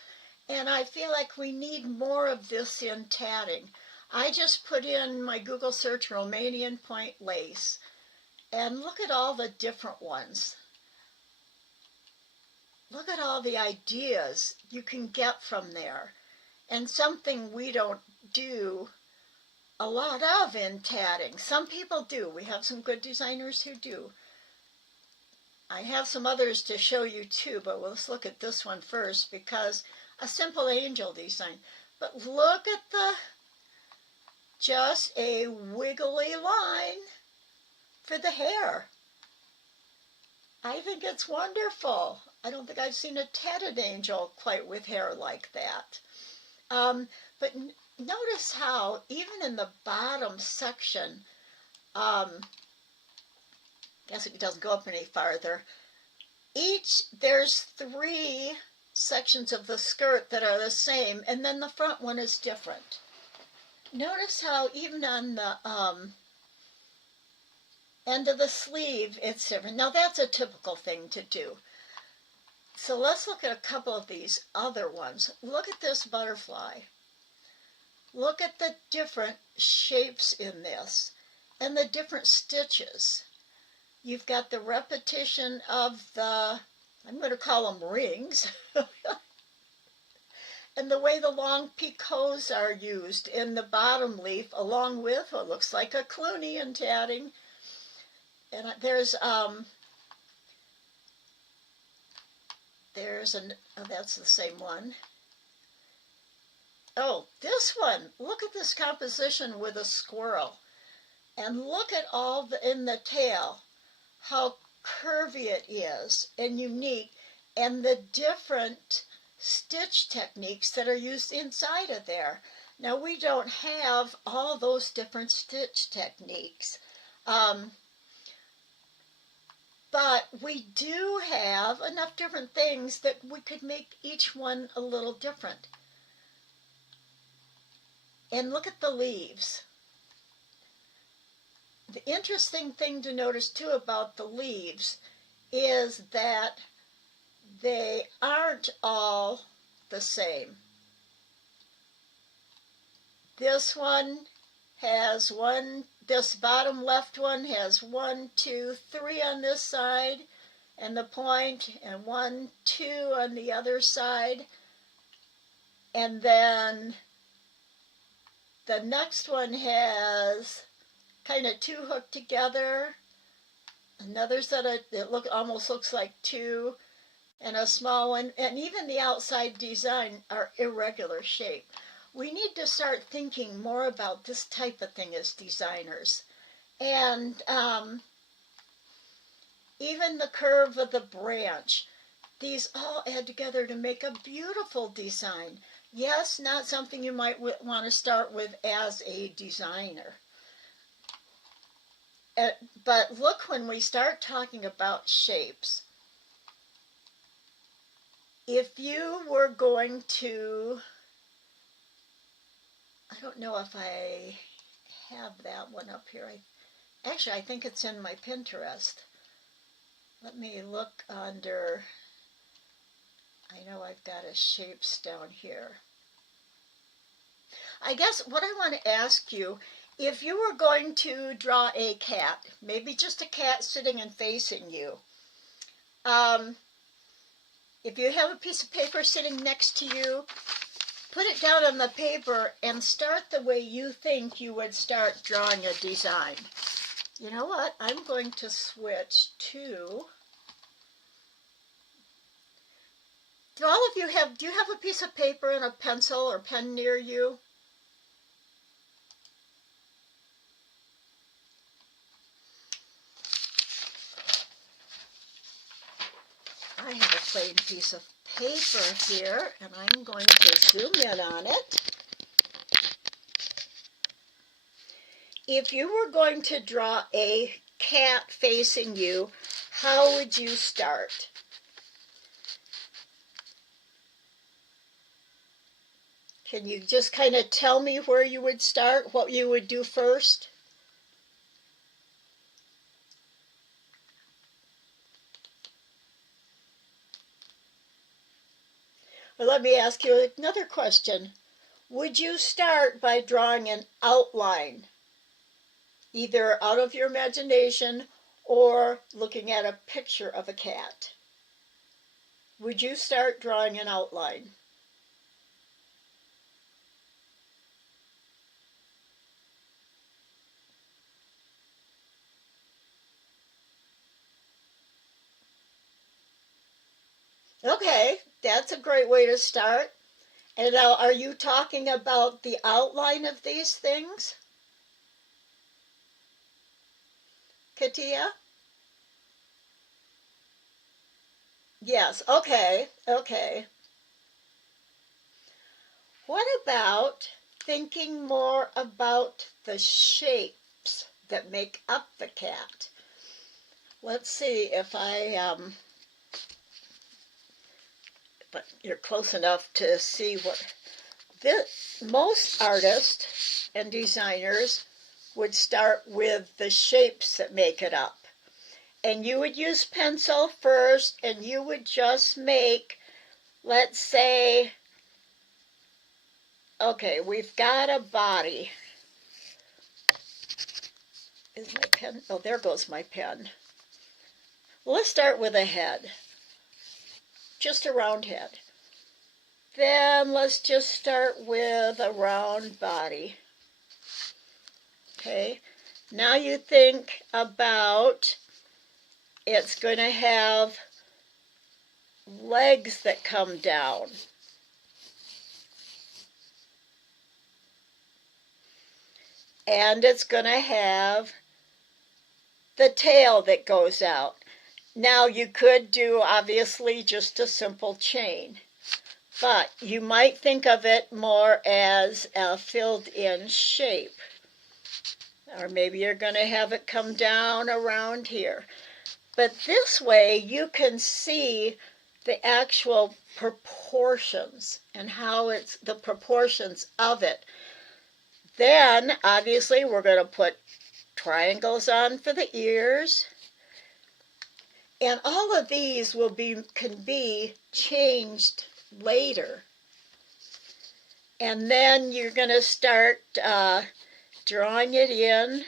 and I feel like we need more of this in tatting. I just put in my Google search Romanian point lace, and look at all the different ones. Look at all the ideas you can get from there, and something we don't do a lot of in tatting. Some people do. We have some good designers who do. I have some others to show you too, but let's look at this one first because a simple angel design. But look at just a wiggly line for the hair. I think it's wonderful. I don't think I've seen a tatted angel quite with hair like that. But notice how even in the bottom section, guess it doesn't go up any farther. There's 3 sections of the skirt that are the same, and then the front one is different. Notice how even on the end of the sleeve, it's different. Now that's a typical thing to do. So let's look at a couple of these other ones. Look at this butterfly. Look at the different shapes in this and the different stitches. You've got the repetition of I'm going to call them rings, and the way the long picots are used in the bottom leaf, along with what looks like a Clooney in tatting. And that's the same one. Oh, this one, look at this composition with a squirrel. And look at all in the tail, how curvy it is and unique, and the different stitch techniques that are used inside of there. Now we don't have all those different stitch techniques, but we do have enough different things that we could make each one a little different. And look at the leaves. The interesting thing to notice too about the leaves is that they aren't all the same. This bottom left one has 1, 2, 3 on this side, and the point, and 1, 2 on the other side. And then the next one has kind of 2 hooked together, another set of, almost looks like 2, and a small one, and even the outside design are irregular shape. We need to start thinking more about this type of thing as designers. And even the curve of the branch, these all add together to make a beautiful design. Yes, not something you might want to start with as a designer. But look, when we start talking about shapes, if you were going to, I don't know if I have that one up here. Actually, I think it's in my Pinterest. Let me look under, I know I've got a shapes down here. I guess what I want to ask you, if you were going to draw a cat, maybe just a cat sitting and facing you, if you have a piece of paper sitting next to you, put it down on the paper and start the way you think you would start drawing a design. You know what? I'm going to switch to... Do all of you have, do you have a piece of paper and a pencil or pen near you? I have a plain piece of paper here, and I'm going to zoom in on it. If you were going to draw a cat facing you, how would you start? Can you just kind of tell me where you would start, what you would do first? Well, let me ask you another question. Would you start by drawing an outline, either out of your imagination or looking at a picture of a cat? Would you start drawing an outline? Okay, that's a great way to start. And now, are you talking about the outline of these things, Katia? Yes, okay, okay. What about thinking more about the shapes that make up the cat? Let's see if but you're close enough to see what most artists and designers would start with the shapes that make it up. And you would use pencil first, and you would just make, let's say, okay, we've got a body. Is my pen? Oh, there goes my pen. Well, let's start with a head. Just a round head. Then let's just start with a round body. Okay, now you think about it's going to have legs that come down. And it's going to have the tail that goes out. Now you could do obviously just a simple chain, but you might think of it more as a filled-in shape. Or maybe you're going to have it come down around here. But this way you can see the actual proportions and how it's the proportions of it. Then obviously we're going to put triangles on for the ears. And all of these can be changed later. And then you're going to start drawing it in,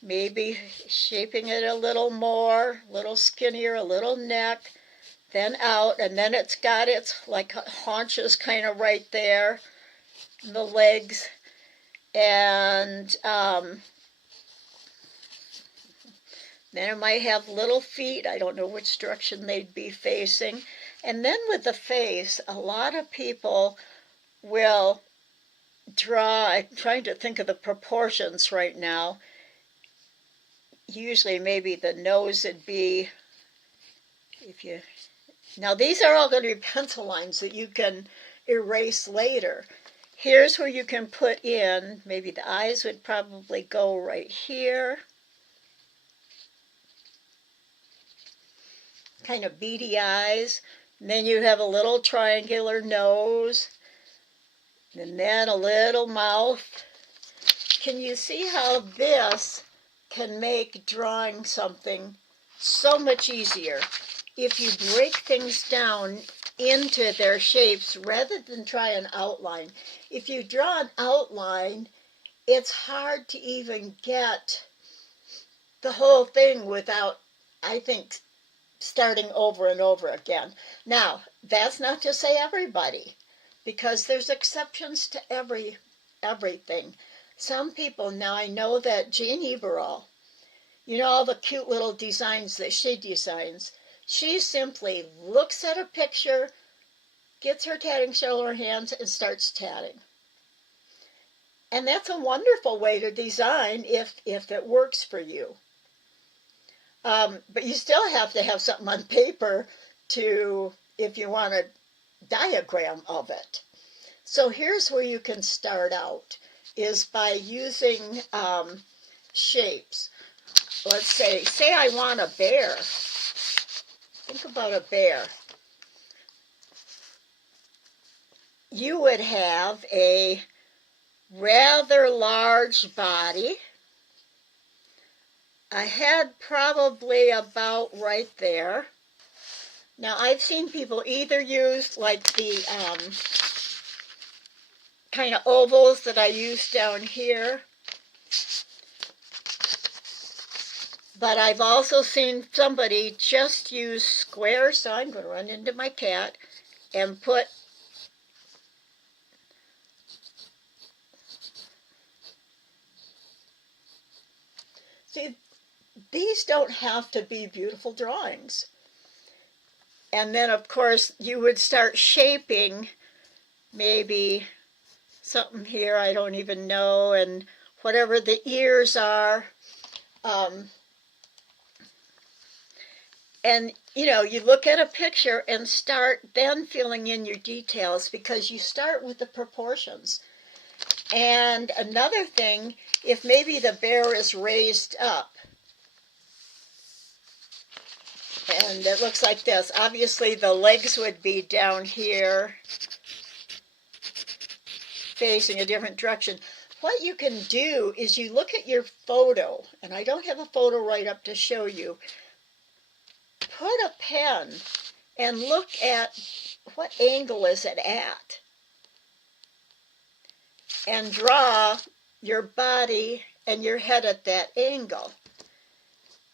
maybe shaping it a little more, a little skinnier, a little neck, then out, and then it's got its like haunches kind of right there, the legs, and then it might have little feet. I don't know which direction they'd be facing. And then with the face, a lot of people will draw, I'm trying to think of the proportions right now. Usually maybe the nose would be, now these are all going to be pencil lines that you can erase later. Here's where you can put in, maybe the eyes would probably go right here. Kind of beady eyes. And then you have a little triangular nose. And then a little mouth. Can you see how this can make drawing something so much easier if you break things down into their shapes rather than try an outline. If you draw an outline, it's hard to even get the whole thing without, I think, starting over and over again. Now, that's not to say everybody, because there's exceptions to everything. Some people, now I know that Jean Eberall, you know all the cute little designs that she designs, she simply looks at a picture, gets her tatting shell in her hands, and starts tatting. And that's a wonderful way to design if it works for you. But you still have to have something on paper to, if you want a diagram of it. So here's where you can start out, is by using shapes. Let's say I want a bear. Think about a bear. You would have a rather large body, a head probably about right there. Now I've seen people either use like the kind of ovals that I use down here, but I've also seen somebody just use squares, so I'm going to run into my cat, and put see, these don't have to be beautiful drawings. And then, of course, you would start shaping maybe something here, I don't even know, and whatever the ears are. And, you know, you look at a picture and start then filling in your details, because you start with the proportions. And another thing, if maybe the bear is raised up, and it looks like this. Obviously, the legs would be down here, facing a different direction. What you can do is you look at your photo, and I don't have a photo right up to show you. Put a pen and look at what angle is it at, and draw your body and your head at that angle.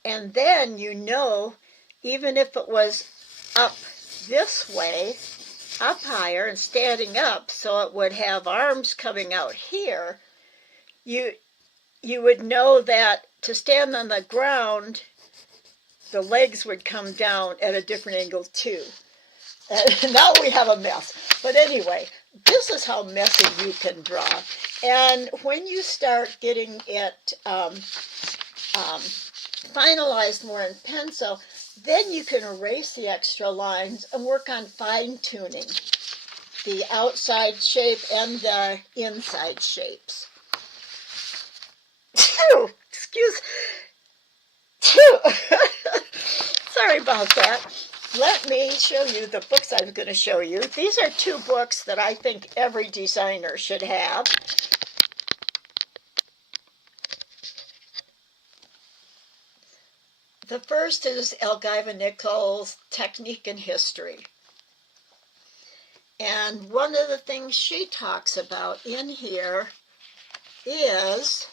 And then you know, even if it was up this way, up higher and standing up, so it would have arms coming out here, you would know that to stand on the ground, the legs would come down at a different angle too. And now we have a mess. But anyway, this is how messy you can draw. And when you start getting it finalized more in pencil, then you can erase the extra lines and work on fine-tuning the outside shape and the inside shapes. Excuse. Sorry about that. Let me show you the books I was going to show you. These are two books that I think every designer should have. The first is Elgiva Nichols' Technique and History. And one of the things she talks about in here is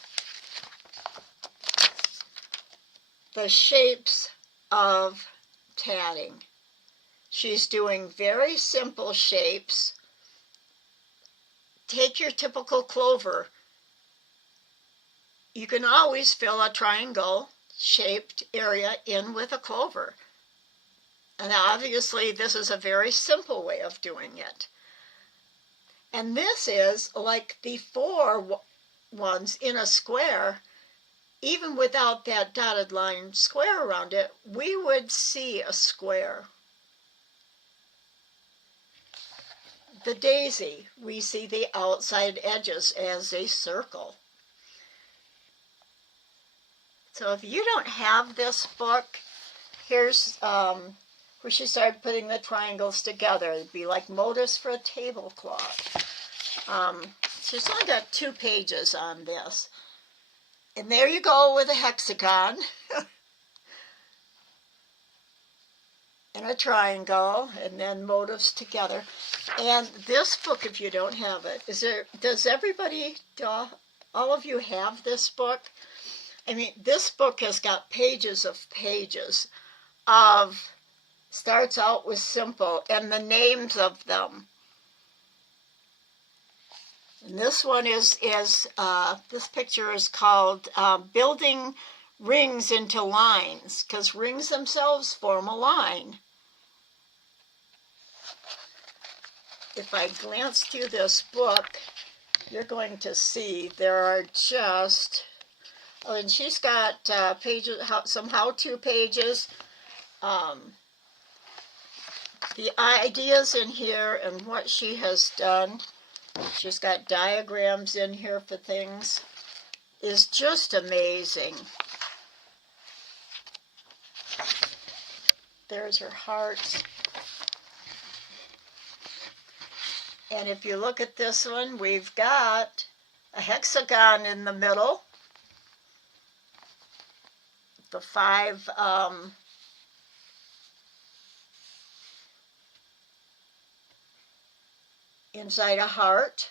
the shapes of tatting. She's doing very simple shapes. Take your typical clover. You can always fill a triangle shaped area in with a clover. And obviously this is a very simple way of doing it. And this is like the four ones in a square. Even without that dotted line square around it, we would see a square. The daisy, we see the outside edges as a circle. So if you don't have this book, here's where she started putting the triangles together. It'd be like motifs for a tablecloth. She's only got 2 pages on this. And there you go with a hexagon. and a triangle, and then motives together. And this book, if you don't have it, does everybody, all of you have this book? I mean, this book has got pages of pages of, starts out with simple, and the names of them. And this one is this picture is called Building Rings into Lines, because rings themselves form a line. If I glance through this book, you're going to see there are just, oh, and she's got pages, some how-to pages, the ideas in here and what she has done. She's got diagrams in here for things. Is just amazing. There's her heart. And if you look at this one, we've got a hexagon in the middle. The 5 inside a heart.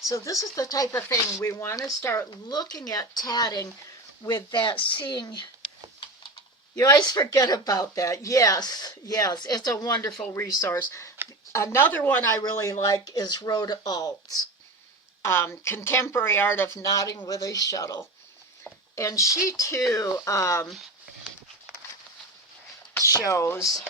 So this is the type of thing we want to start looking at tatting with that seeing. You always forget about that. Yes, it's a wonderful resource. Another one I really like is Rhoda Alt's Contemporary Art of Knotting with a Shuttle. And she too shows,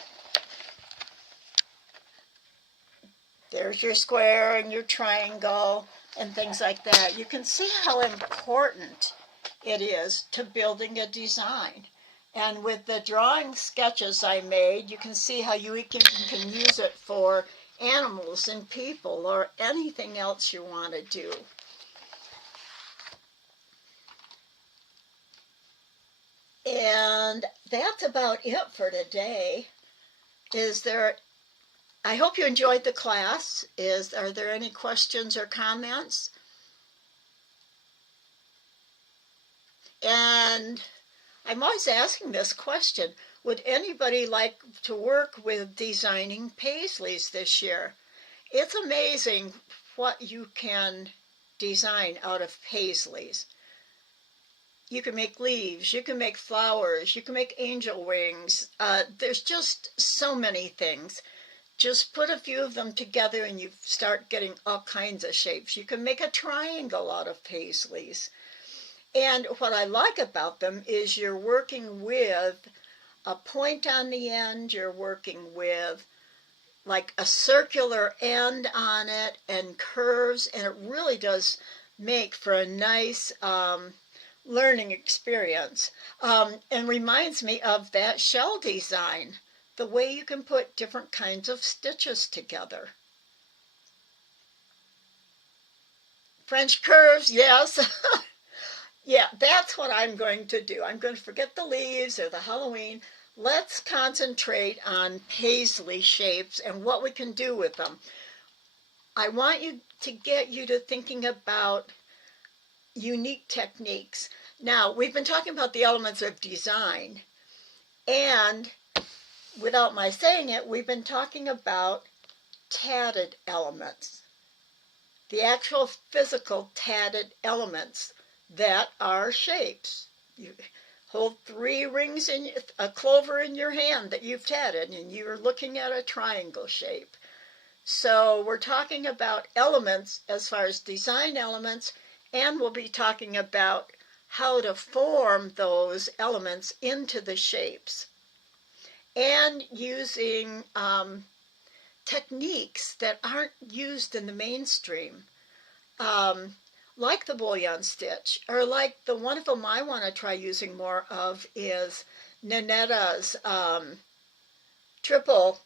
there's your square and your triangle and things like that. You can see how important it is to building a design. And with the drawing sketches I made, you can see how you can use it for animals and people or anything else you want to do. And that's about it for today. I hope you enjoyed the class. Are there any questions or comments? And I'm always asking this question, would anybody like to work with designing paisleys this year? It's amazing what you can design out of paisleys. You can make leaves, you can make flowers, you can make angel wings. There's just so many things. Just put a few of them together and you start getting all kinds of shapes. You can make a triangle out of paisleys. And what I like about them is you're working with a point on the end, you're working with like a circular end on it and curves, and it really does make for a nice learning experience. And reminds me of that shell design, the way you can put different kinds of stitches together. French curves, yes. Yeah, that's what I'm going to do. I'm going to forget the leaves or the Halloween. Let's concentrate on paisley shapes and what we can do with them. I want you to get you to thinking about unique techniques. Now, we've been talking about the elements of design, and without my saying it, we've been talking about tatted elements, the actual physical tatted elements that are shapes. You hold 3 rings in a clover in your hand that you've tatted, and you're looking at a triangle shape. So we're talking about elements as far as design elements, and we'll be talking about how to form those elements into the shapes, and using techniques that aren't used in the mainstream. Like the bullion stitch, or like the one of them I want to try using more of is Nanetta's treble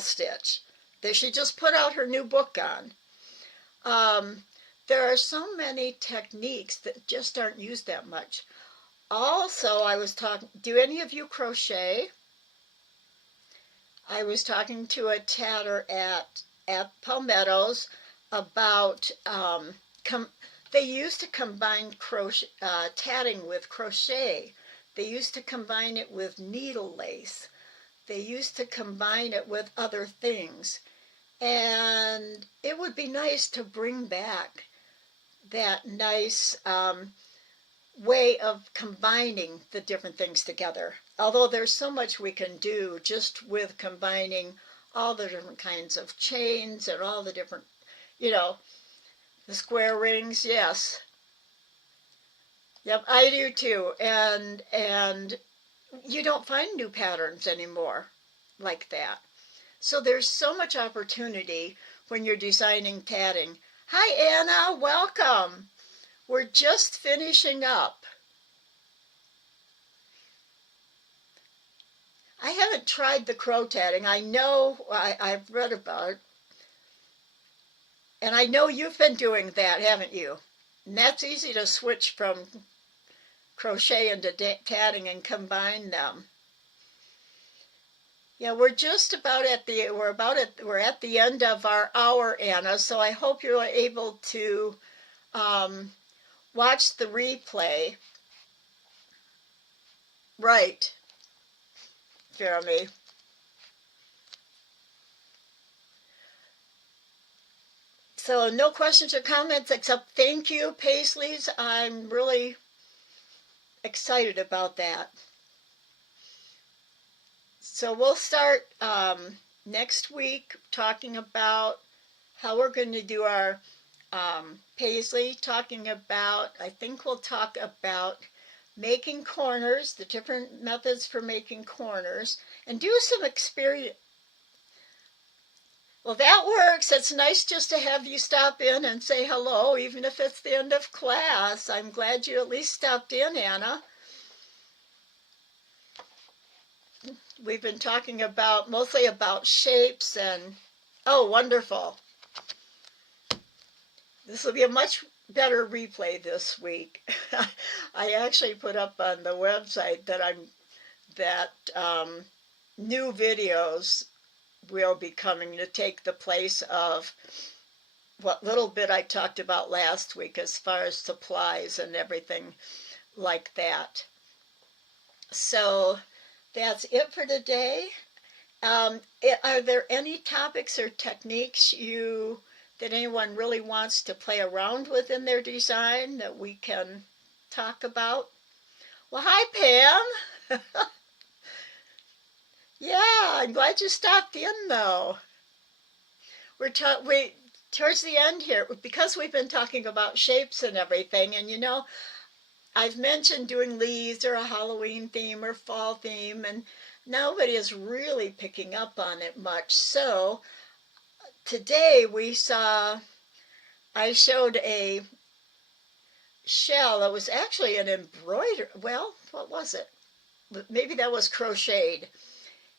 stitch that she just put out her new book on. There are so many techniques that just aren't used that much. Also, I was talking, do any of you crochet? I was talking to a tatter at Palmetto's about, they used to combine tatting with crochet They used to combine it with needle lace. They used to combine it with other things. And it would be nice to bring back that nice way of combining the different things together. Although there's so much we can do just with combining all the different kinds of chains and all the different, you know, the square rings, yes. Yep, I do too. And you don't find new patterns anymore like that. So there's so much opportunity when you're designing tatting. Hi Anna, welcome. We're just finishing up. I haven't tried the crow tatting. I know I've read about it. And I know you've been doing that, haven't you? And that's easy to switch from crochet into tatting and combine them. Yeah, we're just about at the we're at the end of our hour, Anna. So I hope you're able to watch the replay. Right, Jeremy. So no questions or comments except thank you, Paisleys. I'm really excited about that. So we'll start next week talking about how we're going to do our Paisley, talking about, I think we'll talk about making corners, the different methods for making corners, and do some experience. Well, that works. It's nice just to have you stop in and say hello, even if it's the end of class. I'm glad you at least stopped in, Anna. We've been talking about mostly about shapes and, oh, wonderful. This will be a much better replay this week. I actually put up on the website that new videos will be coming to take the place of what little bit I talked about last week as far as supplies and everything like that. So that's it for today. Are there any topics or techniques that anyone really wants to play around with in their design that we can talk about? Well, hi, Pam. Yeah, I'm glad you stopped in, though. Towards the end here, because we've been talking about shapes and everything, and I've mentioned doing leaves or a Halloween theme or fall theme, and nobody is really picking up on it much. So today I showed a shell that was actually an embroidered, well, what was it? Maybe that was crocheted.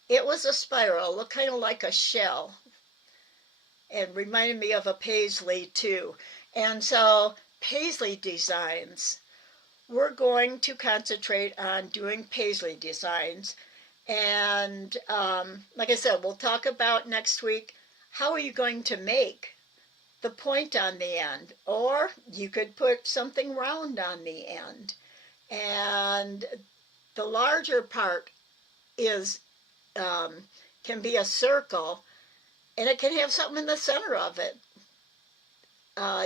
It was a spiral, looked kind of like a shell, and reminded me of a paisley too. And so paisley designs, we're going to concentrate on doing paisley designs. And like I said, we'll talk about next week, how are you going to make the point on the end? Or you could put something round on the end. And the larger part can be a circle, and it can have something in the center of it.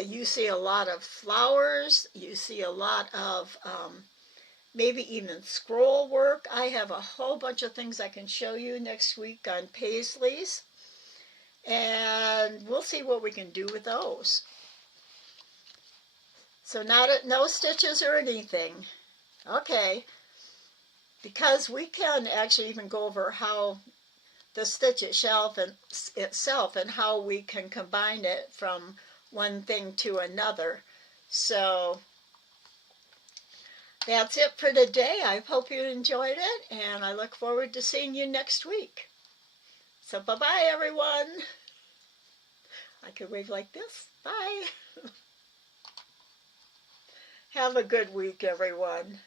You see a lot of flowers. You see a lot of maybe even scroll work. I have a whole bunch of things I can show you next week on paisleys, and we'll see what we can do with those. So no stitches or anything. Okay. Because we can actually even go over how the stitch itself and how we can combine it from one thing to another. So that's it for today. I hope you enjoyed it, and I look forward to seeing you next week. So bye-bye, everyone. I could wave like this. Bye. Have a good week, everyone.